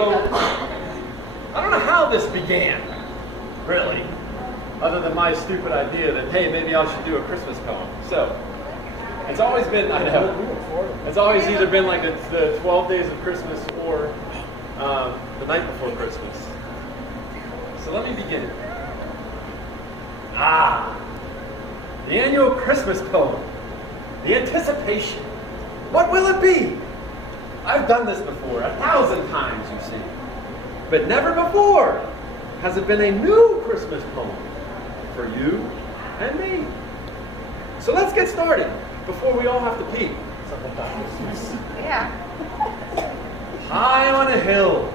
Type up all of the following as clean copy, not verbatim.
So, I don't know how this began, really, other than my stupid idea that, hey, maybe I should do a Christmas poem. So, it's always been, I know, it's always either been like the 12 days of Christmas or the night before Christmas. So let me begin. The annual Christmas poem, the anticipation. What will it be? I've done this before, 1,000 times, you see. But never before has it been a new Christmas poem for you and me. So let's get started before we all have to pee. Yeah. High on a hill,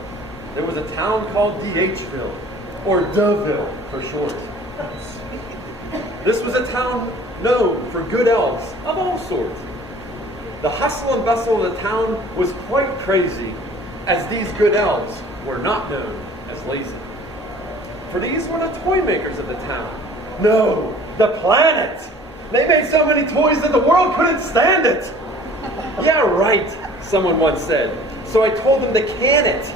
there was a town called DHville, or Deville for short. This was a town known for good elves of all sorts. The hustle and bustle of the town was quite crazy, as these good elves were not known as lazy. For these were the toy makers of the town. No, the planet! They made so many toys that the world couldn't stand it! Yeah, right, someone once said. So I told them to can it.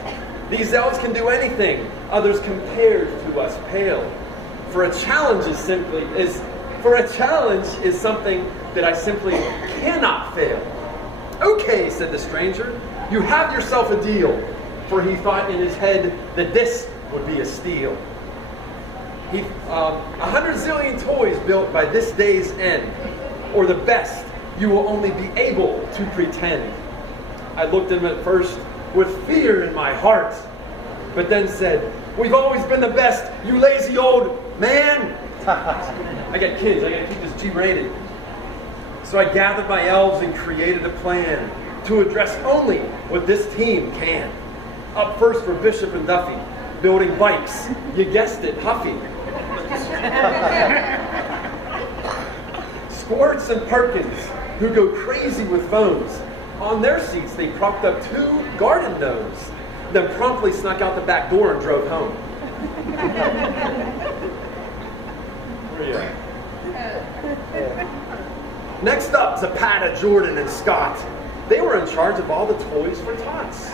These elves can do anything, others compared to us pale. For a challenge is something that I simply cannot fail. Okay, said the stranger, you have yourself a deal. For he thought in his head that this would be a steal. 100 zillion toys built by this day's end, or the best, you will only be able to pretend. I looked at him at first with fear in my heart, but then said, we've always been the best, you lazy old man. I got kids, I gotta keep this G-rated. So I gathered my elves and created a plan to address only what this team can. Up first were Bishop and Duffy, building bikes. You guessed it, Huffy. Squirts and Perkins, who go crazy with phones. On their seats, they propped up 2 garden gnomes, then promptly snuck out the back door and drove home. Where are you at? Next up, Zapata, Jordan, and Scott. They were in charge of all the toys for tots.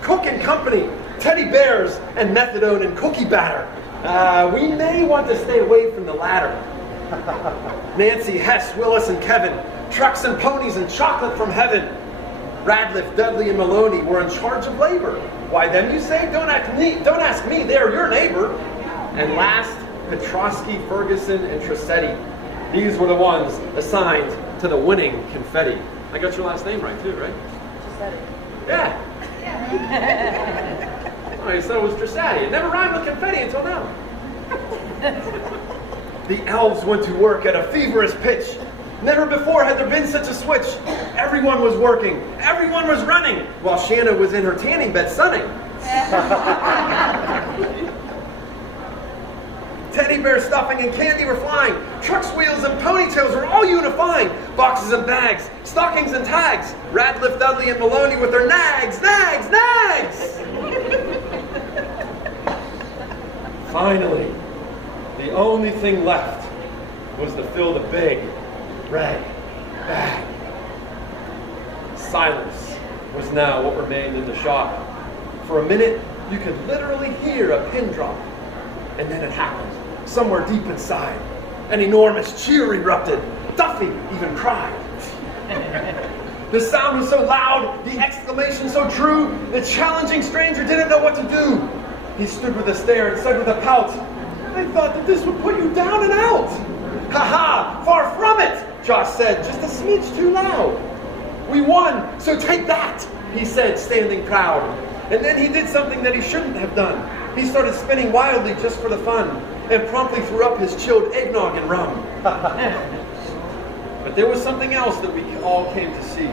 Cook and Company, teddy bears, and methadone and cookie batter. We may want to stay away from the latter. Nancy, Hess, Willis, and Kevin, trucks and ponies and chocolate from heaven. Radcliffe, Dudley, and Maloney were in charge of labor. Why them, you say? Don't ask me, they're your neighbor. And last, Petrosky, Ferguson, and Trissetti. These were the ones assigned to the winning confetti. I got your last name right too, right? Trissetti. Yeah. Oh, you said it was Trissetti. It never rhymed with confetti until now. The elves went to work at a feverish pitch. Never before had there been such a switch. Everyone was working. Everyone was running, while Shanna was in her tanning bed sunning. Teddy bear stuffing and candy were flying. Trucks, wheels, and ponytails were all unifying. Boxes and bags, stockings and tags. Radcliffe, Dudley, and Maloney with their nags. Finally, the only thing left was to fill the big red bag. Silence was now what remained in the shop. For a minute, you could literally hear a pin drop. And then it happened. Somewhere deep inside, an enormous cheer erupted. Duffy even cried. The sound was so loud, the exclamation so true, the challenging stranger didn't know what to do. He stood with a stare and said with a pout, I thought that this would put you down and out. Ha, far from it, Josh said, just a smidge too loud. We won, so take that, he said, standing proud. And then he did something that he shouldn't have done. He started spinning wildly just for the fun, and promptly threw up his chilled eggnog and rum. But there was something else that we all came to see.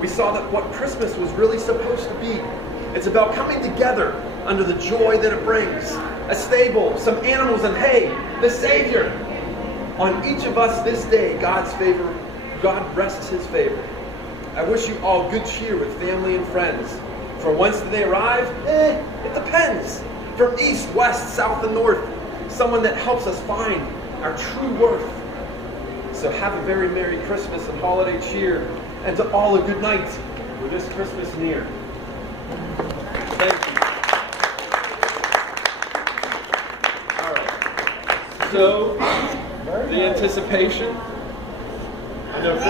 We saw that what Christmas was really supposed to be. It's about coming together under the joy that it brings. A stable, some animals, and hay, the Savior. On each of us this day, God rests his favor. I wish you all good cheer with family and friends. From whence do they arrive? It depends. From east, west, south, and north. Someone that helps us find our true worth. So have a very Merry Christmas and holiday cheer. And to all a good night, for this Christmas near. Thank stove, the anticipation. I know Chris